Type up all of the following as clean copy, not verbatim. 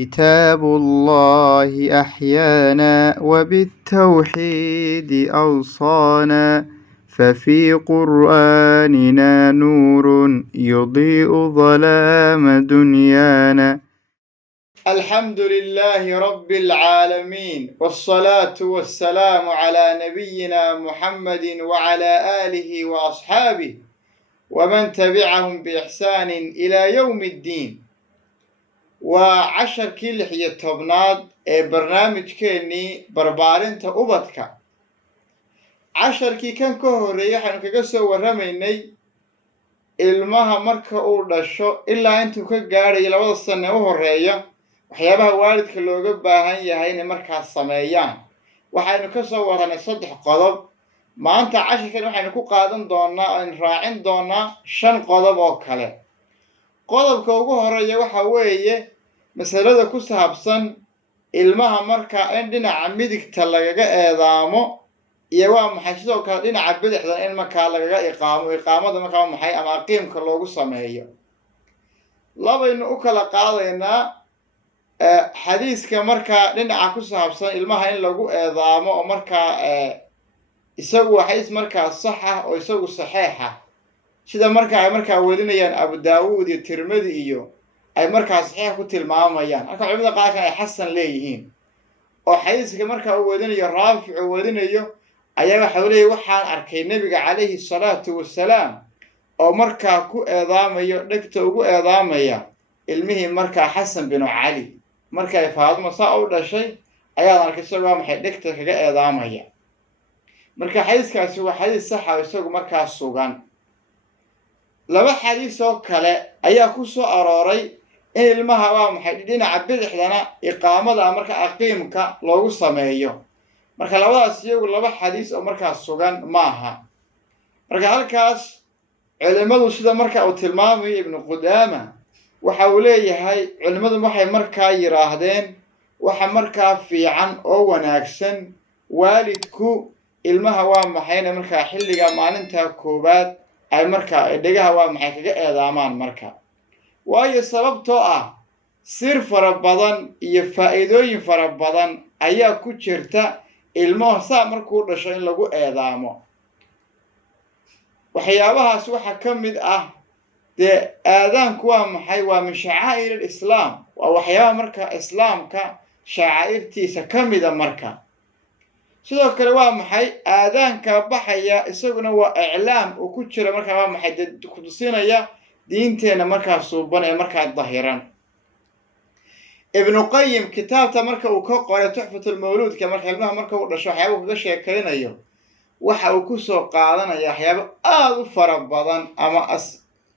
كتاب الله أحيانا وبالتوحيد أوصانا ففي قرآننا نور يضيء ظلام دنيانا. الحمد لله رب العالمين، والصلاة والسلام على نبينا محمد وعلى آله وأصحابه ومن تبعهم بإحسان إلى يوم الدين. وعشر كل حية طبناد برنامج كيني بربارنتا أبدك عشر كي كان كهوري حنو كقصو ورميني ilmaha marka uu dhasho ilaa intuu ka gaadhayo 2 sano u horeeya waxyaabaha waalidka looga baahan yahay inay markaas sameeyaan. waxaynu ka soo waranay 3 qodob. maanta casharkan waxaynu ku qaadan doonaa in raacin doonaa 5 qodob oo kale. qodobka ugu horeeya waxa weeye masalada ku saabsan ilmaha marka in dhinaca midigta lagaga eedaamo iyo waa maxay sidoo kale dhinaca bidixda in marka lagaga iqaamada marka maxay ama qiimka loogu sameeyo. labaynu u kala qaadaynaa xadiiska marka dhinaca ku saabsan ilmaha in lagu eedaamo oo marka isagu xadiis marka sax ah oo isagu saxiix ah sida marka ay marka welinayaan Abu Daawud iyo Tirmidhi iyo ay marka saxiix ku tilmaamayaan. halka culimada qaar ay xasan leeyihiin oo xadiiska marka uu welinayo Raafic uu welinayo ayaa waxa uu leeyahay waxaan arkay nabiga calayhi salaatu wasalaam oo marka ku eedaamayo dhigta ugu eedaamaya ilmihii marka Xasan bin Ali marka ay Faadimo saa u dhashay ayaa arkay isagoo maxay dhigta kaga eedaamaya. marka xadiiskaasi waa xadiis sax ah isagu marka sugan. laba xadiis oo kale ayaa ku soo arooray in ilmaha waa maxay dhinaca bidixdana iqaamada marka qiimka loogu sameeyo. marka labadaas iyagu laba xadiis oo marka sugan maaha. marka halkaas culimadu sida marka uu tilmaamay Ibn Qudama waxa uu leeyahay culimadu waxay marka yiraahdeen waxa marka fiican oo wanaagsan waalidku ilmaha waa maxayna marka xilliga maalinta koobaad ay marka dhigaha waa maxay kaga eedaamaan marka. waayo sababtoo ah sir fara badan iyo faa'iidooyin fara badan ayaa ku jirta ilmaha saa markuu dhasho in lagu eedaamo. waxyaabahaas waxa ka mid ah dee aadaanku waa maxay waa min shacaa'ir al-islaam waa waxyaabaha marka islaamka shacaa'irtiisa ka mida marka. sidoo kale waa maxay aadaanka baxaya isaguna waa iclaam oo ku jira marka waa maxay ku tusinaya diinteena marka suuban ee marka dahiran. ibn qayyim kitaabta marka uu ka qoray tuhfatul mawludka marka ilmaha marka uu dhasho waxyaabo kaga sheekaynayo waxa uu ku soo qaadanaya waxyaabo aad u fara badan ama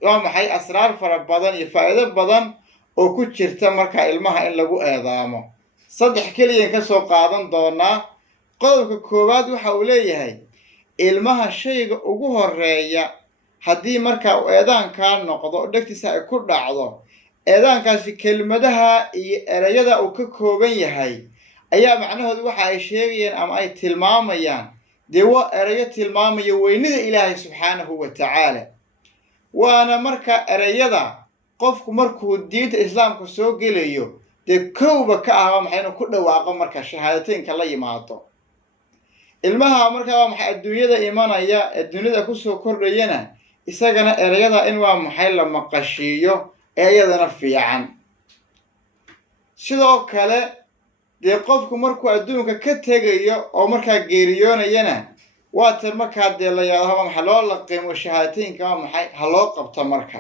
waa maxay asraar fara badan iyo faa'iido badan oo ku jirta marka ilmaha in lagu eedaamo. 3 kaliya ka soo qaadan doonaa. qodobka koowaad waxa uu leeyahay ilmaha shayga ugu horeeya haddii marka uu eedaanka noqdo dhagtiisa ay ku dhacdo eedaankaasi kelmadaha iyo erayada uu ka kooban yahay ayaa macnahoodu waxa ay sheegayaan ama ay tilmaamayaan dee waa erayo tilmaamaya weynida Ilaahay subxaanahu wa tacaala. waana marka erayada qofku markuu diinta islaamka soo gelayo dee kowba ka ah maxay inuu ku dhawaaqo marka shahaadateynka la yimaado. ilmaha marka waa maxay adduunyada imanaya adduunyada ku soo kordhayana isagana erayada in waa maxay la maqashiyo iyadana fiican. sidoo kale dee qofku markuu adduunka ka tegayo oo markaa geeriyoonayana waa tar markaa dee la yiraahdo waxa loo laqimo shahaadateynka waa maxay ha loo qabto marka.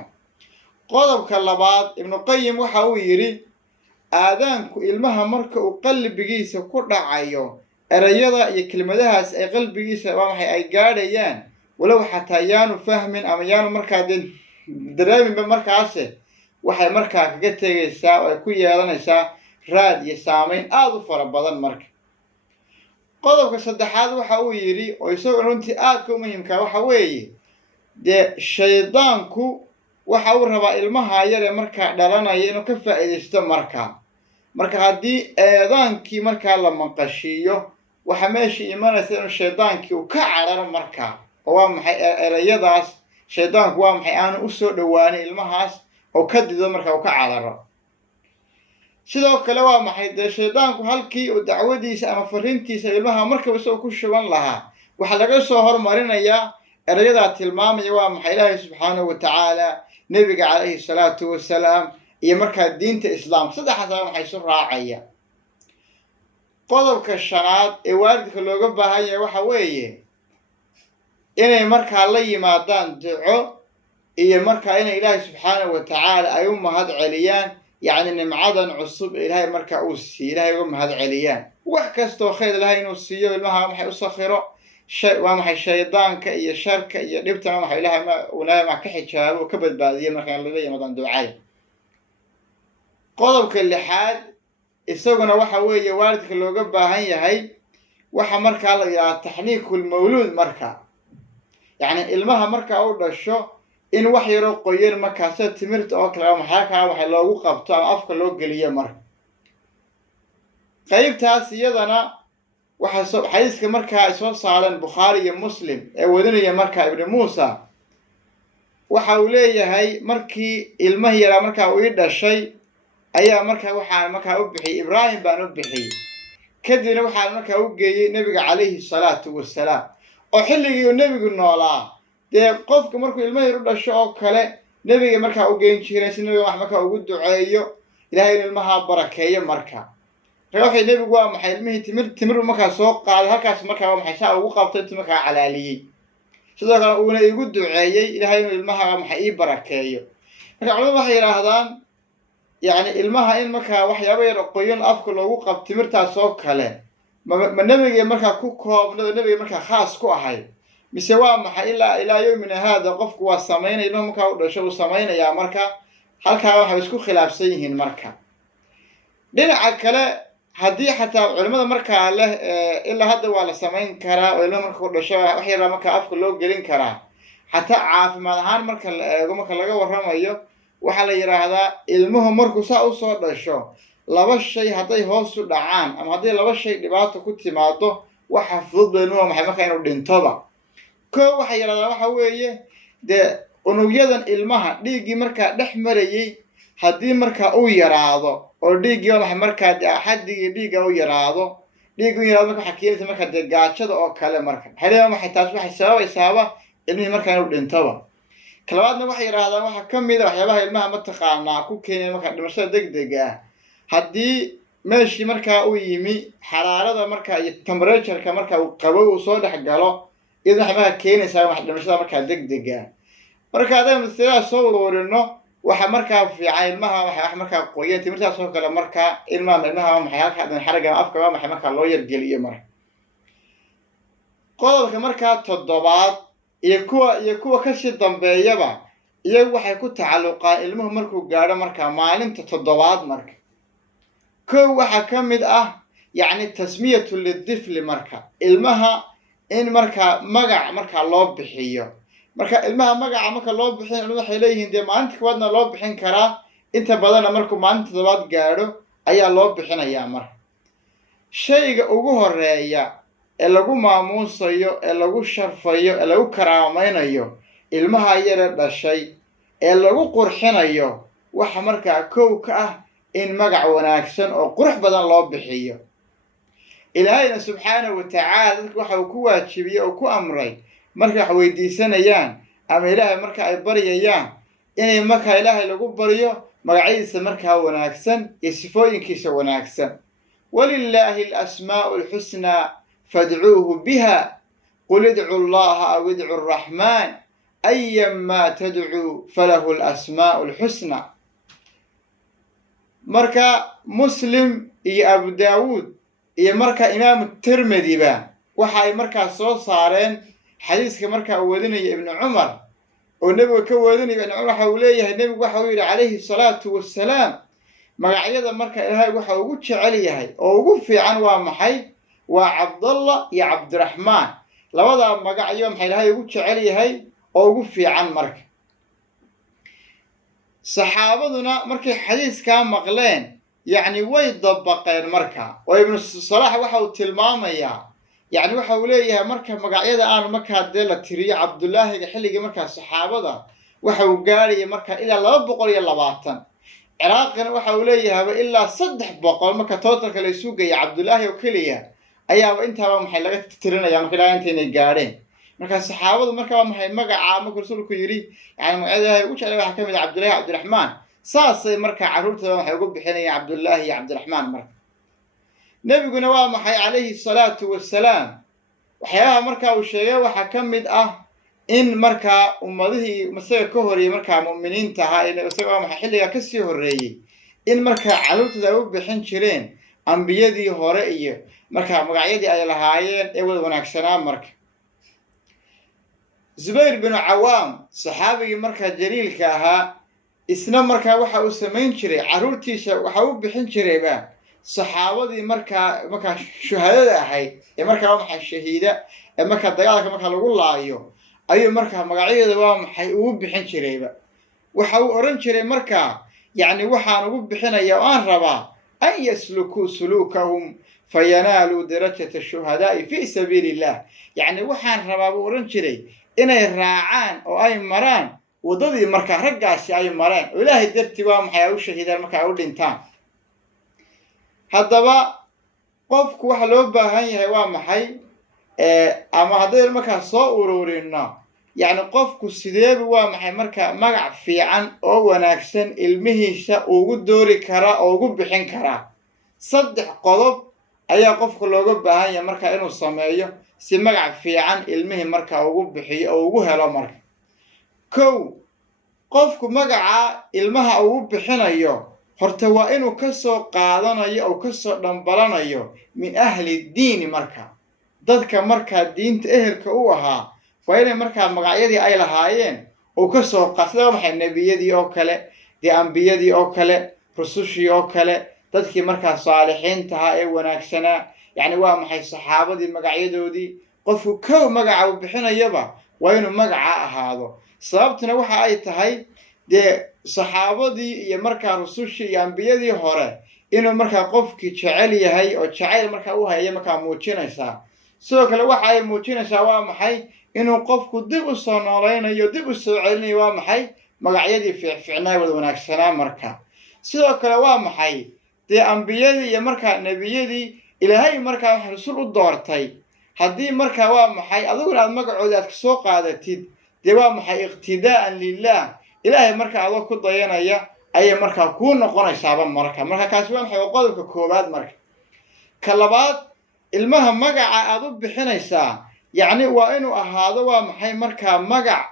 qodobka labaad ibn qayyim waxa uu yiri aadaanku ilmaha marka uu qalbigiisa ku dhacayo erayada iyo kelmadahaas ay qalbigiisa waa maxay ay gaadhayaan walow xataa yaanu fahmin ama yaanu markaa dareemin markaas waxay markaa kaga tegaysaa oo ay ku yeelanaysaa raad iyo saameyn aad u fara badan marka. qodobka saddexaad waxa uu yiri oo isagoo runtii aad ka muhiimka waxa weeye dee shaydaanku waxa uu rabaa ilmaha yar ee marka dhalanaya inuu ka faa'iideysto marka haddii eedaankii marka la maqashiyo waxa meesha imanaysa inuu shaydaankii uu ka cararo marka oo waa maxay erayadaas shaydaanku waa maxay aanu u soo dhawaanin ilmahaas oo ka dido marka uu ka cararo. sidoo kale waa maxay dee shaydaanku halkii uu dacwadiisa ama fariintiisa ilmaha markaba isagoo ku shuban lahaa waxaa laga soo hormarinayaa erayadaa tilmaamaya waa maxay ilaahay subxaanahu watacaala nebiga calayhi salaatu wasalaam iyo markaa diinta islaamka saddexdaas maxay isu raacaya. qodobka shanaad ee waalidka looga baahan yahay waxa weeye inay markaa la yimaadaan duco iyo markaa inay ilaahay subxaanahu watacaala ay u mahad celiyaan yacni nimcadan cusub ee ilaahay markaa uu siiyo ilaahay uga mahad celiyaan. wax kastoo khayr ilahay inuu siiyo ilmaha maxay u sakhiro waa maxay shaydaanka iyo sharka iyo dhibtana maxay ilaahay ma ka xijaabo oo ka badbaadiyo markaa lala yimaadaan ducada. qodobka lixaad isaguna waxa weeye waalidka looga baahan yahay waxa markaa la yidhaha taxniikul mawluud marka yacni ilmaha markaa u dhasho in wax yaroo qoyan markaa sida timirta oo kale maxaa kaa waxay loogu qabto ama afka loo geliyo marka. qaybtaas iyadana waxaa xadiiska markaa ay soo saareen bukhaari iyo muslim ee warinaya markaa ibni muusa waxa uu leeyahay markii ilmahi yaraa markaa uu ii dhashay ayaa markaa waxaan markaa u bixiyey ibraahim baan u bixiyey kadibna waxaan markaa u geeyey nebiga calayhi salaatu wasalaam oo xilligii uu nebigu noolaa dee qofka markuu ilma yar u dhasho oo kale nebiga markaa u geyn jireen si nebiga wax markaa ugu duceeyo ilaahay in ilmaha barakeeyo marka waxay nebigu waa maxay ilmihii timir markaa soo qaaday halkaas markaa waa maxay saa ugu qabtay intuu markaa calaaliyey sidoo kale uuna igu duceeyey ilaahay inuu ilmaha maxay ii barakeeyo. marka culimadu waxay yidhaahdaan yacni ilmaha in markaa waxyaaba yar qoyan afka loogu qabto timirtaas oo kale ma nebiga markaa ku koobnado nebiga markaa khaas ku ahay mise waa maxay ilaa yowmina haada qofku waa samaynaya ilmaha markaa u dhasho uu samaynayaa marka halkaa waxay isku khilaafsan yihiin marka. dhinaca kale haddii xataa culimada markaa leh ilaa hadda waa la samayn karaa oo ilmaha marka u dhasho wax yaraa markaa afka loo gelin karaa xataa caafimaad ahaan marka la eego marka laga warramayo waxaa la yidhaahdaa ilmuhu markuu saa usoo dhasho laba shay hadday hoos u dhacaan ama hadday laba shay dhibaato ku timaado waxa fudud ba ilmuhu maxay markaa inuu dhintoba. koo waxay yidhahdaan waxa weeye dee unugyadan ilmaha dhiiggii markaa dhex marayey haddii markaa uu yaraado oo dhiiggii waa maxay markaa xaddigii dhiigga u yaraado dhiiggu yaraado marka waxaa keenaysa markaa dee gaajada oo kale marka xilligan waxay taas waxay sababaysaaba ilmihii markaa inuu dhintoba. kalabaadna waxay yidhaahdaan waxaa ka mid a waxyaabaha ilmaha mataqaanaa ku keenaya markaa dhimashada degdega ah haddii meeshii markaa uu yimi xaraarada markaa iyo temperatureka markaa uu qabow uu soo dhex galo iyaduna waxay markaa keenaysaa dhimashada markaa degdega. marka haddaynu masaladaas soo warwarino waxa markaa fiican ilmaha wax markaa qoyan timirtaas oo kale markaa ilmaha maxay halkaa dhan xaraga afka waa maxay markaa loo yargeliyo marka. qodobka markaa toddobaad iyo kuwa kasii dambeeyaba iyagu waxay ku tacalluqaan ilmuhu markuu gaadho markaa maalinta toddobaad marka. kow waxaa ka mid ah yacni tasmiyatu lidifli marka ilmaha in markaa magac markaa loo bixiyo marka ilmaha magaca marka loo bixin ilmuhu waxay leeyihiin dee maalinta koowaadna loo bixin karaa inta badanna markuu maalinta toddobaad gaadho ayaa loo bixinayaa marka. shayga ugu horeeya ee lagu maamuusayo ee lagu sharfayo ee lagu karaamaynayo ilmaha yare dhashay ee lagu qurxinayo waxa markaa kow ka ah in magac wanaagsan oo qurux badan loo bixiyo. ilaahayna subxaanahu watacaala dadka waxa uu ku waajibiyey oo ku amray markay wax weydiisanayaan ama ilaahay marka ay baryayaan inay markaa ilaahay lagu baryo magacyadiisa markaa wanaagsan iyo sifooyinkiisa wanaagsan. walilaahi alasmaa'u alxusnaa fadcuuhu biha qul idcu allaha aw idcu araxmaan ayanmaa tadcuu falahu alasmaa'u alxusnaa. marka muslim iyo abu daawuud iyo markaa imaamu tirmidiba waxa ay markaa soo saareen xadiiska markaa uu wadinaya ibnu cumar oo nebiga ka wadinaya ibnu cumar waxa uu leeyahay nebigu waxa uu yidhi calayhi salaatu wassalaam magacyada marka ilaahay waxa ugu jecel yahay oo ugu fiican waa maxay waa cabdallah iyo cabdiraxmaan labadaa magacyo maxay ilaahay ugu jecel yahay oo ugu fiican marka. saxaabaduna markay xadiiskaa maqleen yacni way dabaqeen marka oo ibnu salaax waxa uu tilmaamayaa yacni waxa uu leeyahay marka magacyada aanu markaa dee la tiriyo cabdullaahiga xilligii markaa saxaabada waxa uu gaadhaya markaa ilaa 220 ciraaqina waxa uu leeyahay ilaa 300 marka totalka la isu geeyo cabdullaahi oo kaliya ayaaba intaaba maxay laga tirinayaa marka ilaa intaynay gaadheen marka saxaabadu marka waa maxay magaca marka rasuulku yiri yani magacaada ugu jeclay waxa kamid ah cabdullaahi cabdiraxmaan saasay marka caruurtooda waxay ugu bixinayaan cabdullaahi iyo cabdiraxmaan marka nabiguna waa maxay calayhi salaatu wassalaam waxyaabaha marka uu sheegay waxa kamid ah in marka ummadihii masaga ka horeeyay marka muuminiinta ahaa in isaga maxay xilliga ka sii horeeyay in marka caruurtooda u bixin jireen ambiyadii hore iyo marka magacyadii ay lahaayeen ee wada wanaagsanaa marka Zubayr bin Awaam saxaabigii marka jaliilka ahaa isna marka waxa uu sameyn jiray caruurtiisa waxa uu bixin jirayba saxaabadii marka shuhadada ahayd ee marka maxay shahiida ee marka dagaalka marka lagu laayo ayuu marka magacyada waa maxay uu bixin jirayba waxa uu oran jiray marka yani waxaan ugu bixinayaa aan rabaa an yasluku sulukahum fayanalu darajata shuhada'i fi sabilillah yani waxaan rabaa uu oran jiray inay raacaan oo ay maraan wadadii marka raggaasi ay mareen oo ilaahay dartii waa maxay u shahiidaan marka u dhintaan haddaba qofku waxa loo baahan yahay waa maxay ama haddii marka soo ururino yani qofku sideeba waa maxay marka magac fiican oo wanaagsan ilmihiisa ugu doori kara oo ugu bixin kara 3 qodob ayaa qofku looga baahan yahay marka inuu sameeyo si magac fiican ilmihi marka ugu bixiyo oo ugu helo marka kow qofku magaca ilmaha ugu bixinayo horta waa inuu ka soo qaadanayo oo ka soo dhambalanayo min ahli diin marka dadka marka diinta ehelka u ahaa waa inay marka magacyadii ay lahaayeen oo ka soo qaasada maxay nabiyadii oo kale de ambiyadii oo kale rusushii oo kale dadkii marka saalixiinta ah ee wanaagsanaa yani waa maxay saxaabadii magacyadoodii qofku kow magaca uu bixinayaba waa inuu magaca ahaado sababtuna waxa ay tahay de saxaabadii iyo marka rusushii iyo ambiyadii hore inuu marka qofkii jecel yahay oo jecel marka u hayay marka muujinaysaa sidoo kale waxa ay muujinaysaa waa maxay inuu qofku dib u soo noolaynayo dib u soo celinayo waa maxay magacyadii fiicnaa wada wanaagsanaa marka sidoo kale waa maxay de ambiyadii iyo marka nabiyadii ilaahay marka wax rasuul u doortay haddii marka waa maxay adiguna aad magacooda aad soo qaadatid de waa maxay iqtidaa'an lillah ilaahay marka adoo ku dayanaya ayay marka ku noqonaysaaba marka kaasi waa maxay qodobka koobaad marka ka labaad ilmaha magaca aad u bixinaysaa yani waa inuu ahaado waa maxay marka magac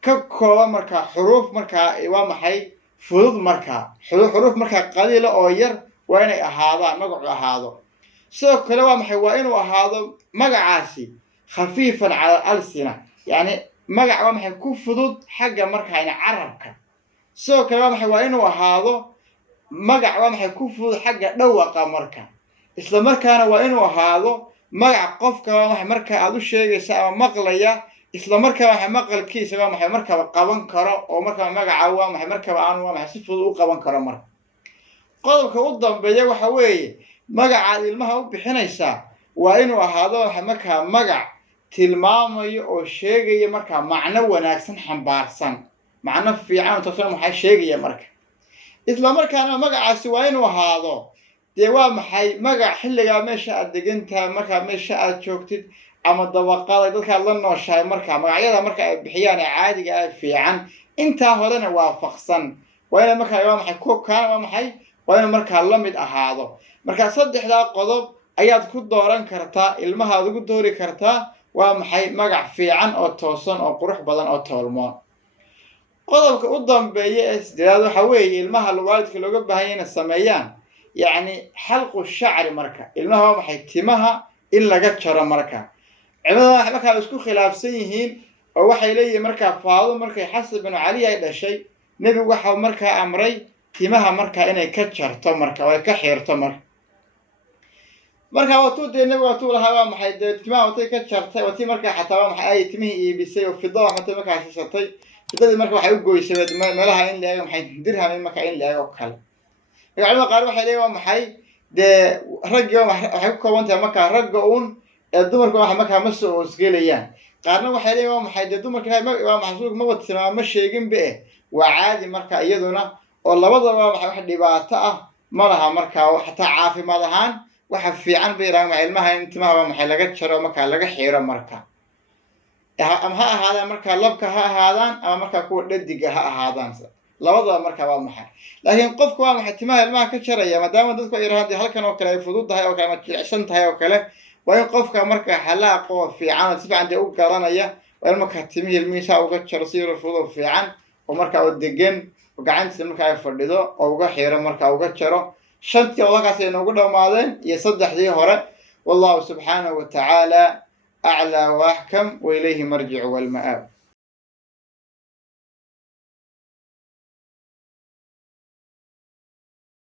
ka kooban marka xuruuf marka waa maxay fudud marka xuruuf marka qaliila oo yar waa inay ahaadaan magacu ahaado sidoo kale waa maxay waa inuu ahaado magacaasi khafiifan cala alsina yani magac waa maxay ku fudud xagga marka ina carabka sidoo kale waa maxay waa inuu ahaado magac waa maxay ku fudud xagga dhawaqa marka isla markaana waa inuu ahaado magac qofka waa maxay marka aad u sheegaysa ama maqlaya isla markaa waxa maqalkiisa waa maxay marka qaban karo oo marka magaca waa maxay marka aan waa maxay si fudud u qaban karo marka qodobka u dambeeya waxa weeye magaca ilmaha u bixinaysa waa inuu ahaado marka magac tilmaamayo oo sheegaya marka macno wanaagsan xambaarsan macno fiican oo taasoo maxay sheegaya marka isla markaana magacaasi waa inuu ahaado de waa maxay magac xilliga meesha aad degantahay marka meesha aad joogtid ama dabaqada dadka la nooshahay marka magacyada marka ay bixiyaan caadiga ah fiican inta horena waafaqsan waa inay marka waa maxay ku kaan waa maxay waa inuu marka la mid ahaado marka saddexda qodob ayaad ku dooran kartaa ilmaha ugu doori kartaa waa maxay magac fiican oo toosan oo qurux badan oo toolmoon qodobka u dambeeya ee sidaad waxa weeye ilmaha waalidka looga baahan yahay inay sameeyaan yani xalqu shacri marka ilmaha waa maxay timaha in laga jaro marka cimada marka isku khilaafsan yihiin oo waxay leeyihiin marka faado markay xasan bin cali ay dhashay nabigu waxa marka amray timaha marka inay ka jarto marka way ka xirto marka watuu de nabigu watuu lahaa waa maxay de timaha watay ka jartay watii marka xataa waa maxay ay timihii iibisay oo fido waxay marka shisatay fidadii marka waxay u gooysay meelaha in la eego maxay dirham marka in la eego kale culimada qaar waxay leeyihiin waa maxay de ragga waxay ku kooban tahay marka ragga dumarku waxa marka ma soo osgelayaan qaarna waxay leeyihiin waa maxay de dumarka waa maxay suuq ma wada ma sheegin waa caadi marka iyaduna oo labadaba wax dhibaato ah ma laha markaa xataa caafimaad ahaan waxa fiican bay yidhahdaan ilmaha in timaha maxay laga jaro markaa laga xiiro marka ama ha ahaadaan markaa labka ha ahaadaan ama markaa kuwa dhadiga ha ahaadaan labadaba markaa waa maxay laakiin qofku waa maxay timaha ilmaha ka jaraya maadaama dadku ay yidhahdaan halkan oo kale ay fudud tahay oo kale ama jilicsan tahay oo kale waa in qofka markaa xalaaq oo fiican oo si fiican dee u garanaya waa in markaa timihii ilmihiisa uga jaro si fudud fiican oo markaa oo degan oo gacantiisa markaa ay fadhido oo uga xiiro markaa uga jaro shantii oo halkaas ay noogu dhammaadeen iyo saddexdii hore wallahu subxaanahu wa tacaala أعلى وأحكم وإليه مرجع والمآب